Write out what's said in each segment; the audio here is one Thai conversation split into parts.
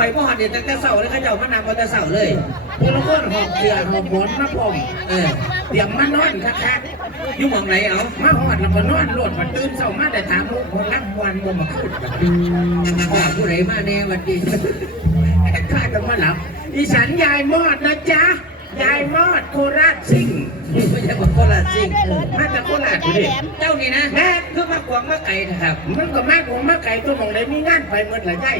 ข่อยบ่หอดเด็ดตั้งแต่เสาเลยเขาเจ้ามานำมาแต่เสาเลยพวกเราก็หอบเสือหอบหมอนมาพร้อมเออเตรียมมานอนคักยุ่งหมองไหนเอามาหอดแล้วก็นอนโลดมาตื่นเสามาแต่ถามลูกคนรักวันบ่มาขึ้นพ่อผู้ใดมาแน่วันดีข้าจะมาหลับอีสันยายมอดนะจ๊ะ ยายมอดโคราชสิงห์ไม่ใช่คนคนละจริงเออมาจากโคราชอยู่ดิเจ้านี่นะแม่คือมากวางมาไก่นะครับ มันก็มากของมาไก่ตัวหมองเลยมีงานไปเมื่อไหร่ได้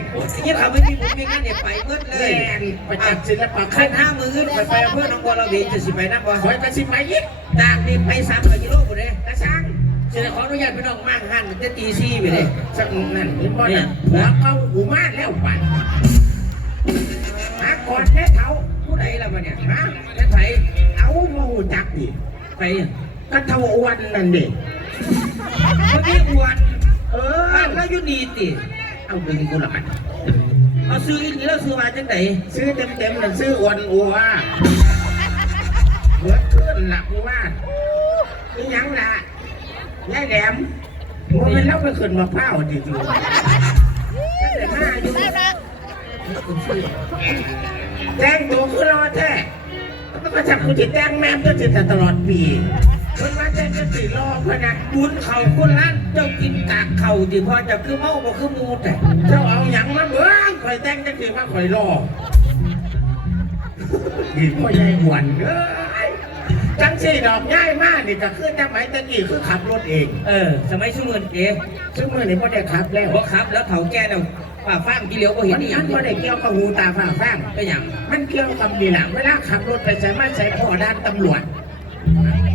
ยี่เขาไม่มีบุญมีงานเนี่ยไปเมื่อเลแรยงประจักษ์ศิลปะขั้ขั้นนห้ามือขึ้นไปไปอำเพื่อน้องบัวระเบีจะสิไปน้ำบ่คอยกระสิบไปยิกจากนี้ไปสามร้อยกิโลกูเลยกระชังจะขออนุญาตพี่น้องมากหันจะตีซี่ไปเลยสักนั่นเห็นบ่เนี่ยหัวเก้าหูมาแล้วปันมากอดแม่เท้าผู้ใดล่ะมาเนี่ยฮะจะ ไถเอาโมหูจักดิไปก็เท่าอ้วนนั่นเด็กเมื่อกี้อวดเอบ้าอนแล้วอยู่ดีติเอาดึงกูละมันเอาซื้ออีกแล้วซื้อมาจังไหนซื้อเต็มเต็มๆนั่นซื้ออ้วนอัวเหมือนขึ้นหลักกูว่านี่ยังล่ะยายแหลมว่ามันเล่าไปขึ้นมะพร้าวดิจูแต่มาอยู่แจ้งตัวคือรอแท้แล้ว ก็จับกูจิแต่งแม่มก็จิตตลอดปีคนมาแจ้งจะสิรอเพื่อนนะบุญเขาคนละเจ้ากินกากเข่าดิพอจะคือเมาบ่คือมูแต่เจ้าเอาหยังมาเบิ้งคอยแต่งจังสิว่าคอยรอดีพ่อใหญ่หวนเอ้ยจังสี่ดอกง่ายมากนี่ก็คือจังไหมตะกี้คือขับรถเอง เออ สมัยชุ่มเงินเก๋ซึ่งเมื่อนี้พ่อได้ขับแล้วบ่ขับแล้วเผาแก่แล้ว ป่าฟ้างกี่เหลียวบ่เห็มันนนี่หยัมังนพ่ได้เกี่ยวกับหูตาฝ้าฟางเป็นหยังมันเกี่ยวกับดีหลังเวลาขับรถไปใส่มาใส่พ่อด้านตำรวจ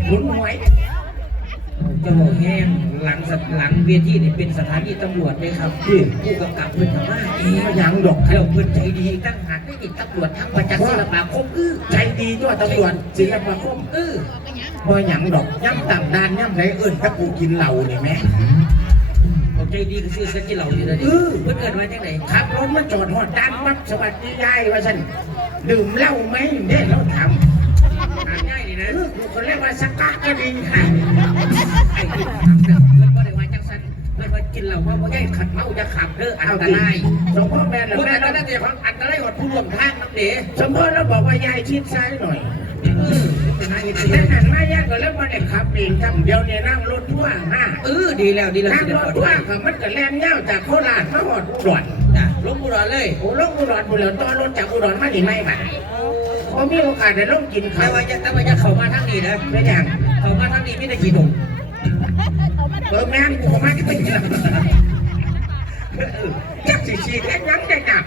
หมุนหวยเจะบอกแห้งหลังสถหลังเวทีนี่เป็นสถานีตำรวจเลยครับที่ผู้กำกับเพิ่นทำมาเองมันยังดอกเราเพิ่นใจดีตั้งหากได้ติดตำรวจทั้งประจักษ์ศิลปาคมอื้อใจดีด้วยตำรวจศิลปาคมอื้อบ่หยังดอกย่ำต่างด้านย่ำไรเอื่นถ้ากูกินเหล้านี่แม่ผม ใจดีก็ซื้อสักกิโลอยู่แล้วนี่เออเพิ่นเกิดมาจังไหนขับรถมาจอดหอดด้านปั๊บสวัสดียายว่าฉันดื่มเหล้าไหมเนี่ยเราทำถามง่ายนี่นะเออกูคนเรียกว่าสกัดก็ดีค่ะไอ้ที่ถามเนี่ยเพิ่นบ่ได้ว่าจังซั่นเพิ่นว่ากินเหล้าว่าบ่ได้ขัดเมาจะขับเด้ออันตรายหลวงพ่อแม่หลวงผู้แม่นั้นนั่นจะของอันตรายกว่าผู้ร่วมทางน้ำเด๋สมพรเราบอกว่ายายชิดซ้ายหน่อย เออเป็นนายสิแต่หันมายายก็เริ่มมาได้ขับเองจำเดียวเนี่ยนั่งรถทั่วร์ห้าเออดีแล้วดีแล้วนั่งสิรได้ถปลอดทั่วภัยร์ค่ะมันก็แล่นเง่าวจากโคราชมาหอดอุดรจ้ะลงบุรีเลยโอ้ลงอุดรบุรีตอนรถจากอุดรมาดีไหมบ่ายพอมีโอกาสได้ลงกินแต่ข้าวว่าจะแต่ว่าจะเข้ามาทางนี้นะเป็นอย่างเข้ามาทางนี้ไม่ได้กี่ดงเออแม่นกูมาที่เป็นเยอะยักษ์สีสีแค่ยังได้หนัก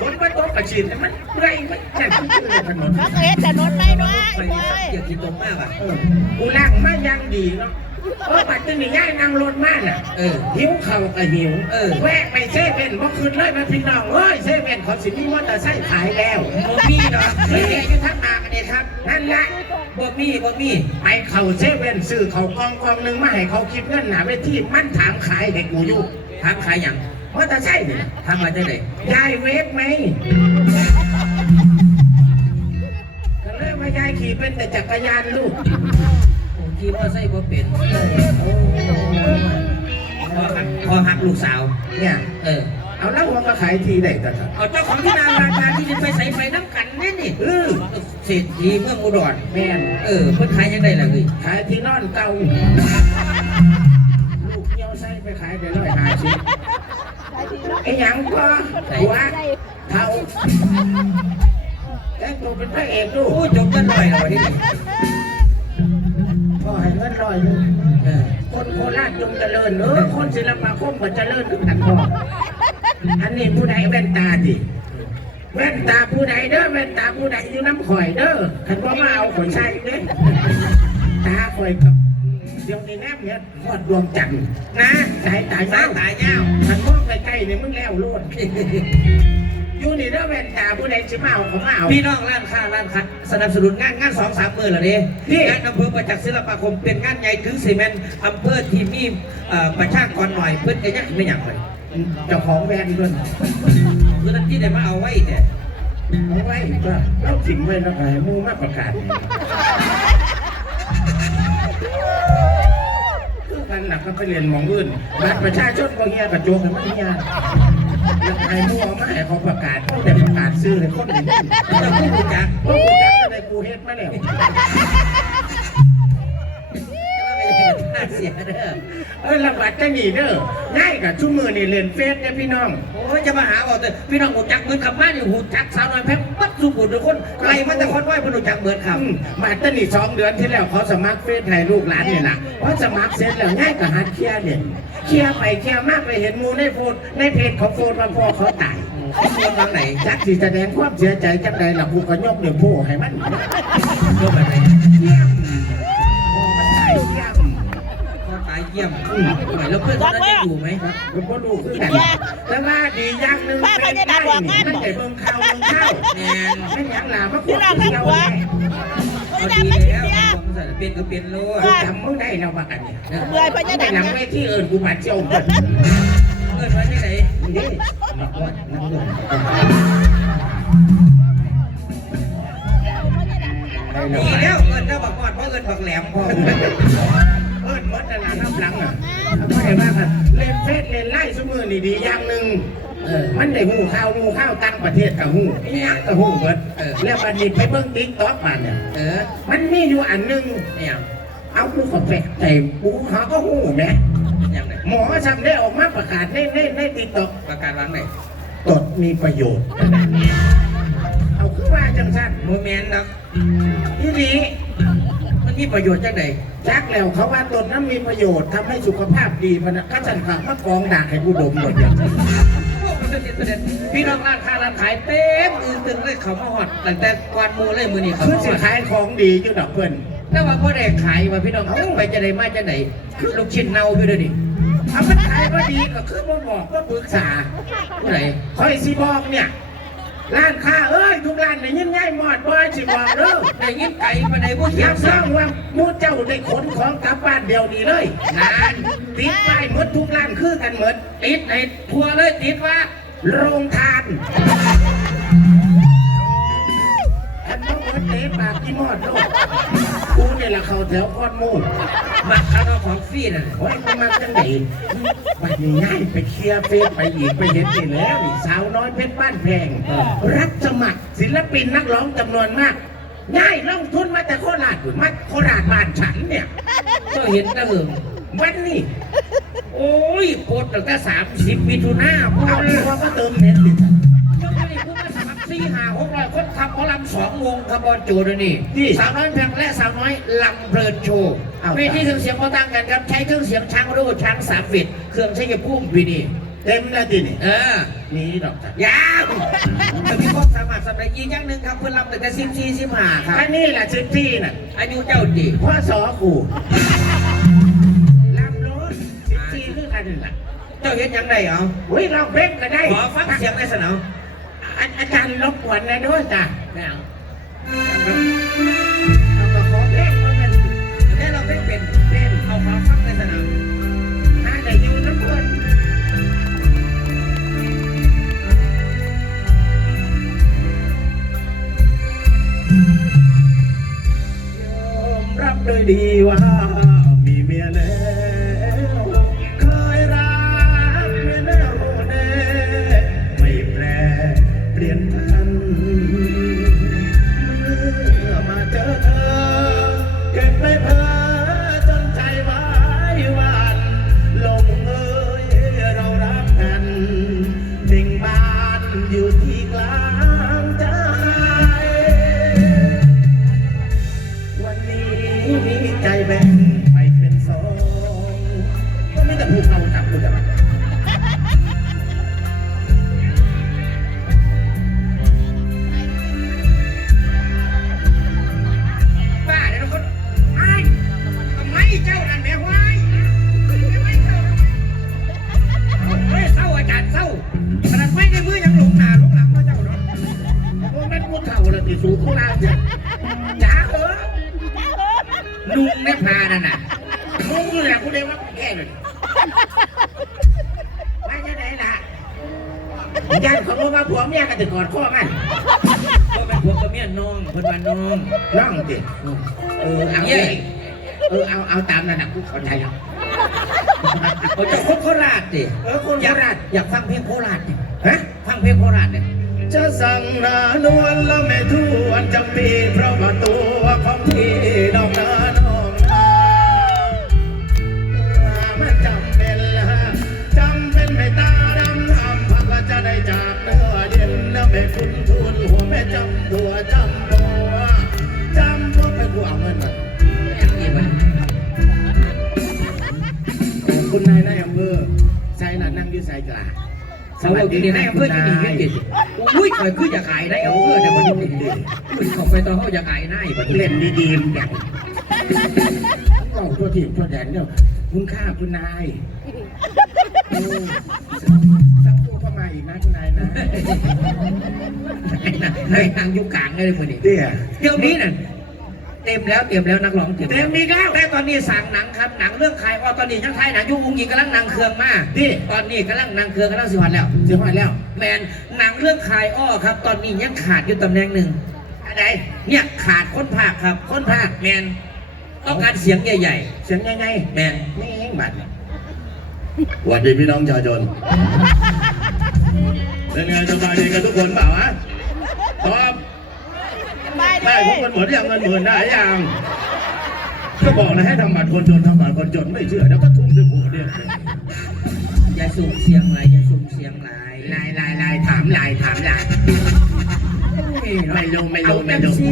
ฝนมันตกกระชีนแต่มันเปื่อยมันแค่ขึ้นเลยถนนเขาเคยถนนไม่ด้วยไปบอยเกี่ยวกี่ตรงมากอะเออกูล่างมายังดีเนาะเออปัจจุบันย่ายนั่งรถมากน่ะเออหิวเข่าก็หิวเออแวะไปเซเว่นเมื่อคืนเลยมาพี่น้องเอ้ยเซเว่นเขาสิมีมอเตอร์ไซค์ขายแล้วบ่มีดอกเฮ้ยอยู่ทางมากันเนี่ยครับนั่นแหละบ่มีบ่มีไปเข่าเซเว่นซื้อเขากองกองหนึ่งมาให้เขาคิดเงินหนาไปที่มันถามขายให้กูอยู่ถามขายหยัง มอเตอร์ไซค์เนี่ยถามมาจังไหนยายเวฟไหมก็เลยว่ายายขี่เป็นแต่จักรยานลูกผมขี่มอไซค์บ่เป็นพอหักพอหักลูกสาวเนี่ย เออ เอาแล้วหัวก็ขายทีได้แต่เอาเจ้าของที่นาราชาที่จะไปใส่ไฟน้ำกันนี่นี่เออเศรษฐีเมืองอุดรแม่นเออเพิ่นขายยังไงล่ะเฮ้ยขายที่นอนเก่าลูกเกี่ยวไส้ไปขายเดี๋ยวร้อยหาสิ ไอ้หยังก็หัวเท้าแต่งตัวเป็นพระเอกดูโอ้ยจบกันหน่อยแล้ววันนี้พอให้เงินร้อยหนึงเออคนโคราชจงเจริญเออคนศิลปาคมก็เจริญทุกท่านพ่ออันนี้ผู้ใดแว่นตาดิแว่นตาผู้ใดเด้อแว่นตาผู้ใดอยู่น้ำข่อยเด้อขันว่ามาเอาข่อยใส่เด้อตาข่อยกับ ดี๋ยวนี้แนบเนี่ยทอดดวงจันทร์นะสายตาสายเงาตายยาวขันมองใกล้ๆเนี่ยมึงแล้วโลดอยู่นี่เด้อแว่นตาผู้ใดสิมาเอาของมาเอา พี่น้องร้านค้าร้านค้าสนับสนุนงานงานสองสามมือละเด้นี่ งานอำเภอประจักษ์ศิลปาคมเป็นงานใหญ่ถึงซีเมนต์อำเภอที่มีเอ่อประชากรหน่อยเพิ่นจะยังไม่อยากเลยเจ้าของแว่นด้วยคือนั้นที่ได้มาเอาไว้แต่เอาไว้ก็เราถิ่งไว้แล้วก็ให้หมูมาประกาศ คือกันหลักก็ไปเรียนหมองอื่นบัตรประชาชนก็เฮียกระโจกให้มันเฮียแล้วไอ้มัวมาให้เขาประกาศเขาแต่ประกาศซื้อเลยคนอื่นเราพูดรู้จักพวกกูจักอะไรกูเฮ็ดมาแล้วน่าเสียเด้อ เออระบาดจะหนีเด้อง่ายกับชุ่มมือนี่เล่นเฟซเนี่ยพี่น้องโอ้ยจะมาหาเอาแต่พี่น้องหูจักเหมือนคำบ้านอยู่หูจักสาวน้อยแพ้ปัดสู่บุญทุกคนไกลมาแต่คนไหว้เพิ่นหูจักเหมือนคอืมมาตั้งนี่สองเดือนที่แล้วเขาสมัครเฟซให้ลูกหลานเนี่ยนะพอสมัครเสร็จแล้วง่ายกับฮัดเคลียร์เนี่ยเคลียร์ไปเคลียร์มากไปเห็นหมูในโฟนในเพจของโฟนว่าพ่อเขาตายำเขาชวนทางไหนจักสิแสดงความเสียใจจังใดล่ะกูก็ยกนิ้วโป้ให้มันก็แบบไหน เยี่ยมหน่อยแล้วเพื่อนคนนั้นยังอยู่ไหมผมก็รู้คือกันแต่ว่าดีอย่างหนึ่งเป็นได้นี่มันได้เบิ่งข่าวเบิ่งข่าวแมนไม่อยากหลามาควบคุมเราไงก็ดีแล้วความใส่เป็นก็เป็นโลดจำมึงได้เราบักอันเนี่ยเบื่อพญาแต่นาคหลังเนี่ยเวทีเอิญกูบาดเจ็บเปิดเงินไว้ที่ไหนนี่บักวัดน้ำลงได้ แล้วดีแล้วเงินเจ้าบักกอดเพราะเงินบักแหลมพอเอิญมดแต่ละน้ำหลังอะไม่ได้ว่ากันเล่นเฟซเล่นไล่สมือนี่ดีอย่างหนึ่งเออมันได้หูข้าวหูข้าวตั้งประเทศกับหูนี่ยกับหูเบิดเออแล้วบัดนี้ไปเบิ่งติ๊กต็อกมาเนี่ยเออมันมีอยู่อันหนึงเนี่ยเอากูก็แปลกใจกูเขาก็หูแหมอย่างไรหมอทำได้ออกมาประกาศในในในติ๊กต็อกประกาศวางไหนตดมีประโยชน์ เอาขึ้นมาจังสั้นโมเมนต์นะที่นี้มันมีประโยชน์จังไหนจักแล้วเขาว่าตดนั้นมีประโยชน์ทำให้สุขภาพดีพะนะก็ฉันขับมากองด่างให้กูดมหมดเลยพี่น้องร้านค้าร้านขายเต็มอึ้งตึงเลยเขามาหอดตั้งแต่กวาดมูเลยมือนี่เขาคือมาหสิอดขายของดีอยู่ดอกเพื่อนแต่ว่าพ่อได้ขายมาพี่น้องจังไปจะได้มาจะไหนลูกชิ้นเน่าอยู่เด้วยวนี่เอามันขายว่าดีก็คือมาบอกว่าปรึกษาผู้ไหนคอยสิบอกเนี่ย ร้านค้าเอ้ยทุกร้านเนี่ยยิ่งง่ายหมดบ่อยสิบอกเด้อได้ยินไก่มาไหนผู้อเขียยาวกสร้างว่าหมูเจ้าได้ขนของกลับบ้านเดียวนี้เลยนานติดป้ายหมดทุกร้านคือกันหมดติดไอ้ทัวร์เลยติดว่า โรงทานอันน้องมันเตะปากกี่มอดโลก กูเนี่ยละเขาแถวก้อนมูมักเอาของฟรีนั่นโอ้ยกูมาจังไหนวันนี้ง่ายไปเคลียร์เฟซไปอีกไปเห็นนี่แล้วนี่สาวน้อยเพชรบ้านแพงรับสมัครศิลปินนักร้องจำนวนมาก ง่ายลงทุนมาแต่โคราชอยู่มาโคราชบ้านฉันเนี่ยก็เห็นตะเหิงวันนี้ โอ้ยโคตรตั้งแต่สามสิบมิถุนาพูดเอาเลยว่าก็เติมเน็ต สมัครสี่ห้าหกร้อยคนขับหมอลำสองวงขบวนโจดนี่ที่สาวน้อยแพงและสาวน้อยลำเพลินโชว์เอาเวทีเครื่องเสียงพอตั้งกันครับใช้เครื่องเสียงช้างรูดช้างสามฟิตเครื่องใช้ยพุ่มปีนี่เต็มแล้วทีนี่เออ นี่ดอกจันยาวจะมีความสามารถสำหรับอีกอย่างหนึ่งครับเพื่อนลำตั้งแต่สิบสี่สิบห้าครับอันนี้แหละสิบที่น่ะอายุเจ้าดีพ่อสอกูรับรถสิบที่คือกันน่ะเจ้าเห็นยังไงเหรออุ้ยเราเพ่งก็ได้ขอฟังเสียงในสนาม อาอาจารย์รบกวนนะด้วยจ้ะแม่งเอาก็ขอเพ่งเพราะมันแม่เราเป็นเป็นเป็นเอาขอฟังในสนามน่าจะอยู่น้ำเพื่อนยอมรับโดยดีว่า ท่าเลยที่สูงข้างล่างจ้ะจ๋าเออลุงไม่พานั่นน่ะมึงนี่แหละกูเลยว่าแก่เลยไปจะไหนล่ะยันเขาบอกว่าผัวเมียกันถึงกอดข้อมันก็เป็นผัวกับเมียน้องเพิ่นว่าน้องน้องดิเออเอาเองเออเอาเอาตามนั่นนะกูเข้าใจแล้วเขาจะคนโคราชดิเออคนอยากโคราชอยากฟังเพลงโค สั่งนานวลและไม่ทวนจำปีเพราะว่าตัวของพี่ดอกนาน้องนามันจำเป็นละจำเป็นไม่ตาดำทำพักละจะได้จากเนื้อเย็นและไม่คุ้นทุนหัวไม่จำตัวจำตัวจำตัวเป็นหัวเงินน่ะอย่างนี้มันคุณนายนายอำเภอใส่หนานั่งอยู่ใส่กลาเขาบอกอยู่ในอำเภอจะมีเงินเด็ดอุ้ย คอยคืออยากขายได้อำเภอแต่มันยุ่งเด็ดมันเข้าไปตอนเขาอยากขายได้บัดนี้เล่นดีๆแบบต้องตัวทีมตัวแดนเนี่ยคุณค่าคุณนายสักตัวก็มาอีกนะคุณนายนะให้นางยุคกลางเลยคนนี้เดี๋ยวนี้น่ะ เต็มแล้วเต็มแล้วนักร้องเต็มเต็มอีกแล้วแต่ตอนนี้สั่งหนังครับหนังเรื่องใครว่าตอนนี้ยังไทยหนังยุคอุ้งยิงกำลังนางเครืองมากนี่ตอนนี้กำลังนางเครืองกำลังสิวันแล้วเสียหายแล้ว แมนหนังเรื่องคายอ้อครับ ตอนนี้ยังขาดอยู่ตำแหน่งหนึ่งอะไรเนี่ยขาดคนภาคครับคนภาคแมนต้องการเสียงใหญ่เสียงยังไงๆแมนไม่เองบัตรสวัสดีพี่น้องชาวชนเป็นไงสบายดีกันทุกคนเปล่าวะตอบ ได้พวกมันหมดยังเงินหมื่นได้ยังก็บอกนะให้ทำบัตรคนจนทำบัตรคนจนไม่เชื่อแล้วก็ทุ่มด้วยหัวเดียวอย่าสูงเสียงไหลอย่าสูงเสียงไหลลายลายลายถามลายถามลายไม่ลงไม่ลเอางแบไม่บลงซี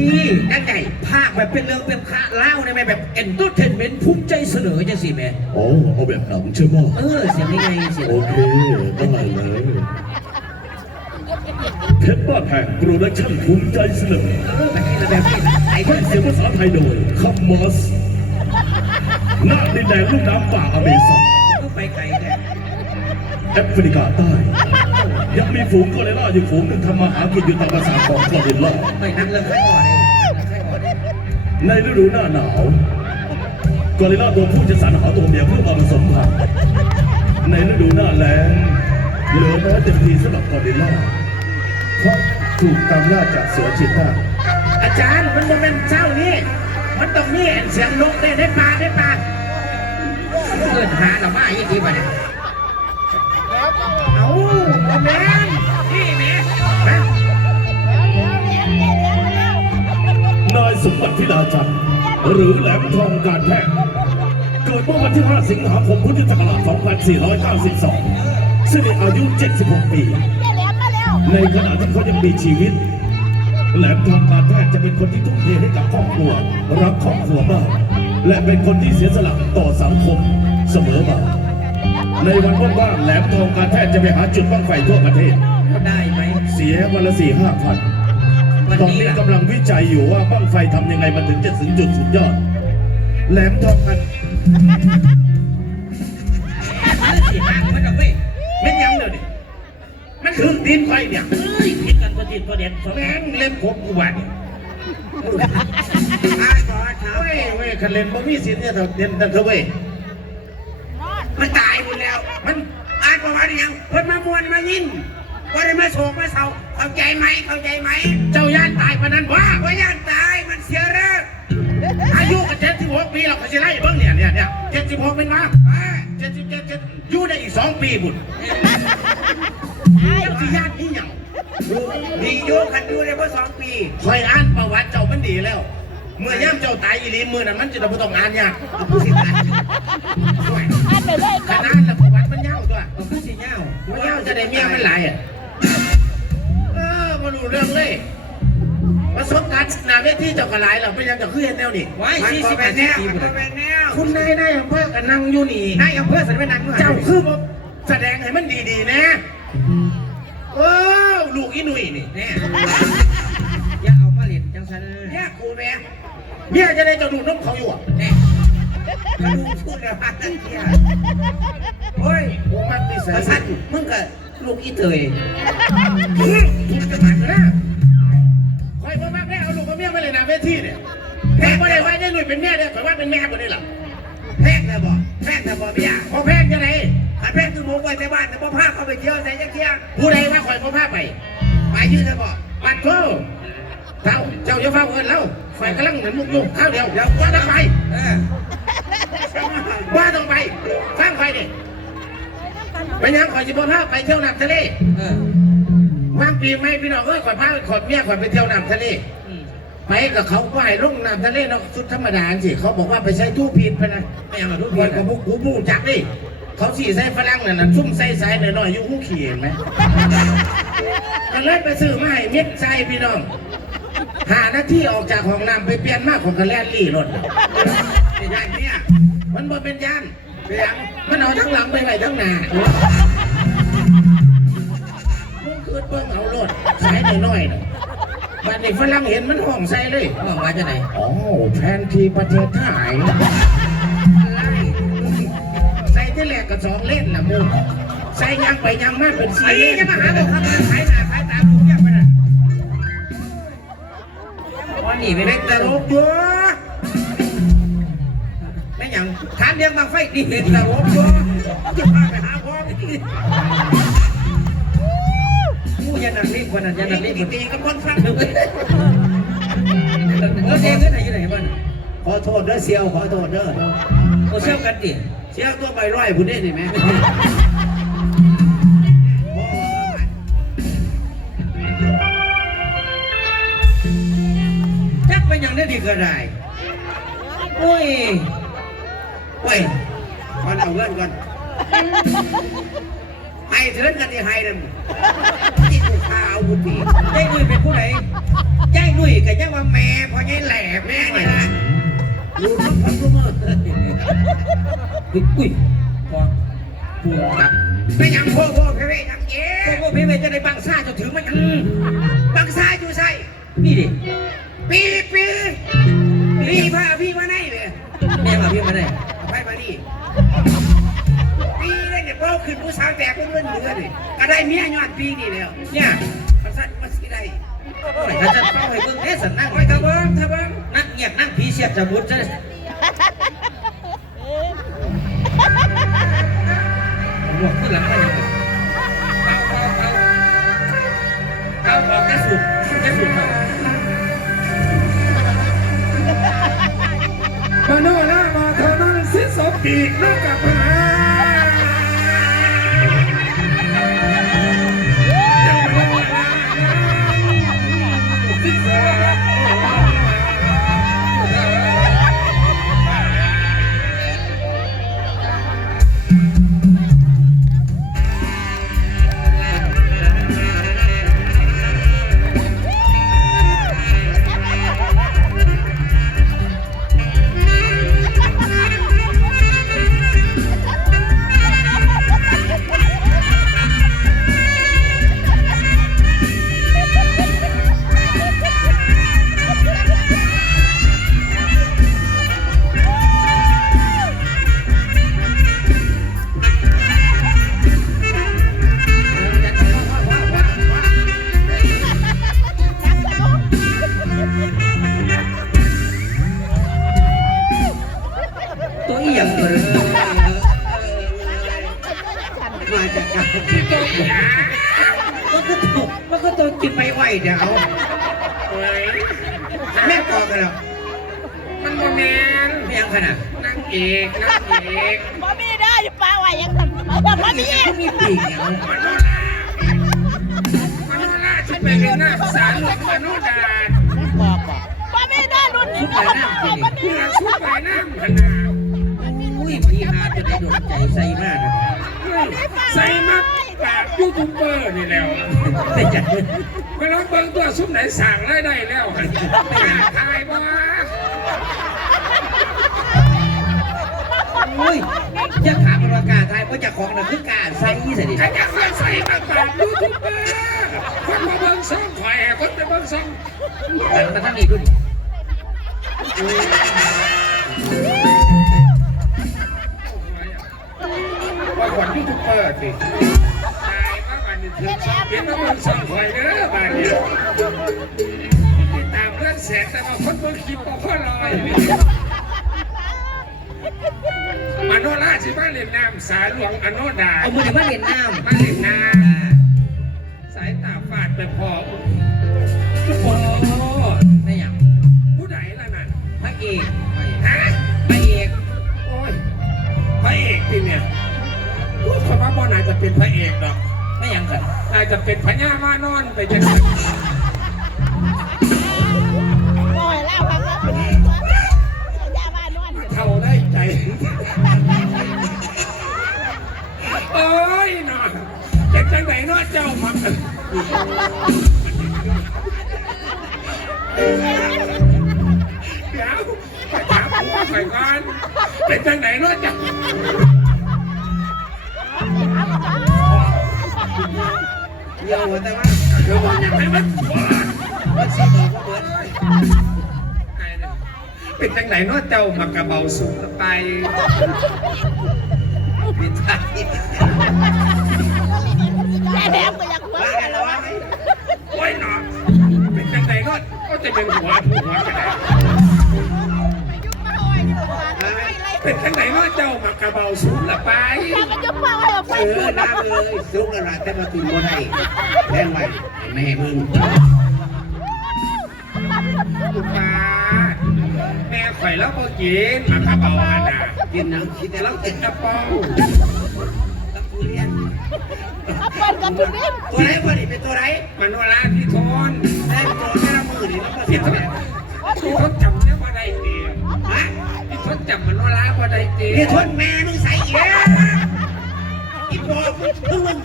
นั่นไงภาคแบบเป็นเรื่องเป็นค่าเล่าได้ไหมแบบเอ็นเตอร์เทนเมนต์ภูมิใจเสนอจังสิแม่โอ้เอาแบบหนังใช่ไหมเออเสียงยังไงเสียงโอเคได้เลย เพชรบ้านแพงโปรดักชั่นภูมิใจเสนอเออแบบนี้แบบนี้ไอ้ให้เพื่อนเสียงภาษาไทยโดยคัมมอสหน้าดินแดนลูกน้ำป่าอเมซอนไปไกลแน่แอฟริกาใต้ ยังมีฝูงกอริลลาอยู่ฝูงหนึงทำมาหากินอยู่ตามภาษาของกอริลลาไม่นั่งเลยไข้อ่อนเลยในฤดูหน้าหนาวกอริลลาตัวผู้จะสรรหาตัวเมียเพื่อมาผสมพันธุ์ในฤดูหน้าแล้งเหลือน้อยเต็มทีสำหรับกอริลลา เพราะถูกตามล่าจากเสือจิตตาอาจารย์มันมันเป็นเจ้านี่มันต้องมีเสียงนกได้ได้ปลาได้ปลาเกินหาเรามาอีกทีมาเนี่ยเอาเอาแม่นนี่แม่ฮะนายสมบัติพิลาจันทร์หรือแหลมทองการแพทย์เกิดเมื่อวันที่ 5 สิงหาคมพุทธศักราช 2492ซึ่งมีอายุ 76 ปี ในขณะที่เขายังมีชีวิต แหลมทองการแพทย์จะเป็นคนที่ทุ่มเทให้กับครอบครัว รักครอบครัวมาก และเป็นคนที่เสียสละต่อสังคมเสมอมา ในวันว่างๆแหลมทองการแพทย์จะไปหาจุดบ้างไฟทั่วประเทศ ได้ไหมเสียวันละสี่ห้าพันวันตอนนี้นี้ล่ะกำลังวิจัยอยู่ว่าบ้างไฟทำยังไงมันถึงจะถึงจุดสุดยอด แหลมทองกันมัน สินไฟเนี่ยเฮ้ยผิดกันตัวจิตตัวเด่นสองแม่งเล็บผมกูว่าเนี่ยอาขอเท้าเว้ยเว้ยคันเล่นบ่มีสิทธิ์เนี่ยเถอะเด่นแต่เถอะเว้ยมันตายหมดแล้ว มันอ่านประวัติยังเพิ่นมามวนมายินว่าได้มาโศกมาเศร้าเข้าใจไหมเข้าใจไหม เจ้าย่านตายปานนั้นว่าว่าย่านตายมันเสียเลิกอายุก็เจ็ดสิบหกปีเราเขาจะไล่เบิ้งเนี่ยเนี่ยเนี่ยเจ็ดสิบหกเป็นมาเจ็ดสิบเจ็ดเจ็ดอยู่ได้อีกสองปีบุญ เจ้าที่ย่านนี่หยังดีโยกันดูได้เพราะสองปีคอยอ่านประวัติเจ้ามันดีแล้ว เมื่อย่ำเจ้าตายอีหลีมือนั้นมันจะต้องบ่ต้องอ่านยากผู้สิอ่านด้วยขนาดแล้วประวัติมันยาวด้วยเอาขึ้นสิเงามันยาวจะได้เมียมันหลายอะเออมาดูเรื่องเลยประสบการณ์หนาเวทีเจ้ากระไรเราเป็นยังจะขึ้นแนวนี่ไว้สี่สิบแปดปีหมดเลยคุณนายนายอำเภอกันนั่งอยู่นี่นายอำเภอสันเป็นนางเมืองเจ้าคือบ่แสดงให้มันดีๆนะเอ อลูกอีหนุ่ยนี่เนี่ยอย่าเอามาเล่นจังสันเนี่ยกูแม่เนี่ยจะได้เจ้าดูนมเขาอยู่อะเนี่ยกระดูกพูดแล้วพักกันเที่ยโอ้ยผมมันนิสักยษัตริย์มึงกับลูกอีเตยคุณจะมากันนะคอยพ่อมากแม่เอาลูกกับเมียมาเลยนะเวทีเนี่ยแม่ไม่ได้ว่าได้หนุ่ยเป็นแม่เนี่ยแต่ว่าเป็นแม่คนนี้หรอแพงแต่บอกแพงแต่บอกพี่ยาพอแพงจะไหนขันแพงคือหมูไว้ในบ้านแต่พ่อพาเขาไปเที่ยวใส่ยักษ์เที่ยงผู้ใดว่าคอยพ่อพาไป ไปยืดเธอบอกปัดโทเจ้าเจ้าจะเฝ้าเงินแล้วคอยกำลังเหมือนมุกยุงข้าวเดียวเดี๋ยวว่าต้องไปเออว่าต้องไปฟังไปดิไปยังขอยจิบพาไปเที่ยวน้ำทะเลเออวางปีใหม่พี่น้องเอ้ยขอยพาขอยเมียขอยไปเที่ยวน้ำทะเลอืมไปกับเขาว่ายลงน้ำทะเลเนาะชุดธรรมดาสิเขาบอกว่าไปใช้ตู้ผิดไปนะไม่ยังมาทุกคคนนกับพวกกูมูจักดิ เขาสีใส่ฝรั่งนั่นน่ะชุ่มใส่สายหน่อยๆอยู่หูขี่เห็นไหมก็เลยไปซื้อมาให้เม็ดใจพี่น้อง หาหน้าที่ออกจากห้องน้ำไปเปลี่ยนมากของกระแลนลี่รถอ้ยายเนี่ยมันบ่เป็นยานไปยังมันเอาทั้งหลังไปไว้ทั้งหน้ามึงคือเบิ่งเอารถสายน้อยๆน่ะบัดนี้ฝรั่งเห็นมันห้องใส่เลยออกมาจากไหนอ๋อแผนที่ประเทศไทย กก็สองเล่นละมึงใส่ยังไปยังมาเป็นสี่ไอ้เล่นจะมาหาบอกทำงานขายหน้าขายตาผมยังไปน่ะวันนี้ไม่เป็เล่นนตตลลกกเยอะไม่ยังถามเรื่องบางไฟดีเป็เห็นนตตลลกกเยอะจะพาไปหาพ่อไปตีผู้ยันนักเล่นคนนั้นยันนักเล่นคนตีกับคนฟังเออเด็กเงินไหนอยู่ไหนบ้างขอโทษเด้อเซียวขอโทษเด้อโอ้เชี่ยวกันดิ เซียวตัวใบร้อยผู้นี้นี่แม่จักเป็นยังได้ดีก็ได้โอ้ยเว้ยก่อนเอาเงินก่อนให้เถินกันที่ให้นั่นที่กูพาเอาบุตรียายนุ่ยเป็นผู้ใดยายนุ่ยกับยังว่าแม่พอยายแหล่แม่แม่นี่นี่นะนะ รู้ทุกคนทุกมืออุ้ยอุ้ยพอพูดครับไม่ยังพ่อพ่อเพ่เพ่ยังเอ๋พวกพวกพี่เวจะได้บังซ่าจนถึงมันยังบังซาอยู่ใส่นี่ดิปีปีปีพาพี่มาไหนเลยแม่มาพี่มาได้ไปมาดิปีนี่เนี่ยพ่อขึ้นผู้สาวแตกเป็นเงินเดือนนี่ก็ได้เมียย้อนปีนี่แล้วเนี่ย ถ้าจะเป้าให้เบิ่งเด้สันนั่งคอยตะเบิ้งตะเบิ้งนั่งเงียบนั่งผีเสียบจะบุญจะหลวกขึ้นหลังมาอย่างไรเอาเอาเอาเอาบอกกระสุนกระสุนเอามาโน่ละมาเท่านั้นสิสมปีกนักกับพา ส่มากนะใส่มักปากยูทูบเบอร์นี่แล้วแต่จัดมาลองเบิ่งตัวซุ้มไหนสั่งได้ได้แล้วไม่อยากทายบ่อุ้ยจะถามเป็นว่ากาไทยเพราะจะของน่ะคือกาใส่ยี่สิใครอยากใส่มาปากยูทูบเบอร์คนมาเบิ่งซ่องข่อยคนไปเบิ่งซ่องหันมาทั้งนี้ดูดิ ว่าคนยูทูบเบอร์สิตายมาวันนี้ถึงซ่องเห็นมาเบิ่งซ่องข่อยเด้อบ้านนี้ติดตามเรื่องแสงแต่ว่าคนเบิ่งคลิปบ่ค่อยลอยมโนราสิมาเล่นน้ำสาหลวงอโนดาเอามือเดี๋ยวมาเรียนน้ำมาเล่นน้ำสายตาฟาดไปพอโอ้ไม่ยังผู้ใดล่ะนั่นพระเอก เป็นพระเอกดอกไม่ยังกันอาจจะเป็นพญามานอนไปจังเลยย่าครัาบ้นนอนเท่าได้ใจ โอ้ยเนาะจากจังไหนเนาะเจ้ามาเดี๋ยวไปถามผมไปกันเป็นจังไหนเนาะจ้า เดี๋ยวแต่ว่าเดี๋ยวมันยังไม่มันมันสิบอกว่าเบิดเป็นจังไหนเนาะเจ้ามากระเบาสูงไปเป็นไงแม่แถมก็อยากหัวกันแล้วโอ้ยหนอเป็นจังไหนก็ก็จะเป็นหัวหัวกัน เป็นจังไหนก็เจ้ามากระเบาสูงละไปถ้ามันจะฟังให้เราไปเออน้ำเลยสุกแล้วล่ะแต่มากินบ่ได้แรงไว้แม่มึงลูกปลาแม่ข่อยแล้วก็กินมากระเบาอันน่ะกินหนังคิดแต่เราติติดดกระเป๋ากับทุเรียนเอาเปิดกันทุกนิดตัวไหนบ่นี่เป็นตัวไหนมันเวลาพี่ทน จำมันว่าล้าพอใจเจ๊นี่คนแม่มึงใส่เยอะอีบอกมึงงมึง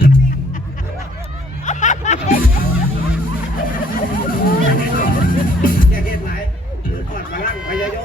อย่าเก็นไหลมือถอดมาลั่งไปยะย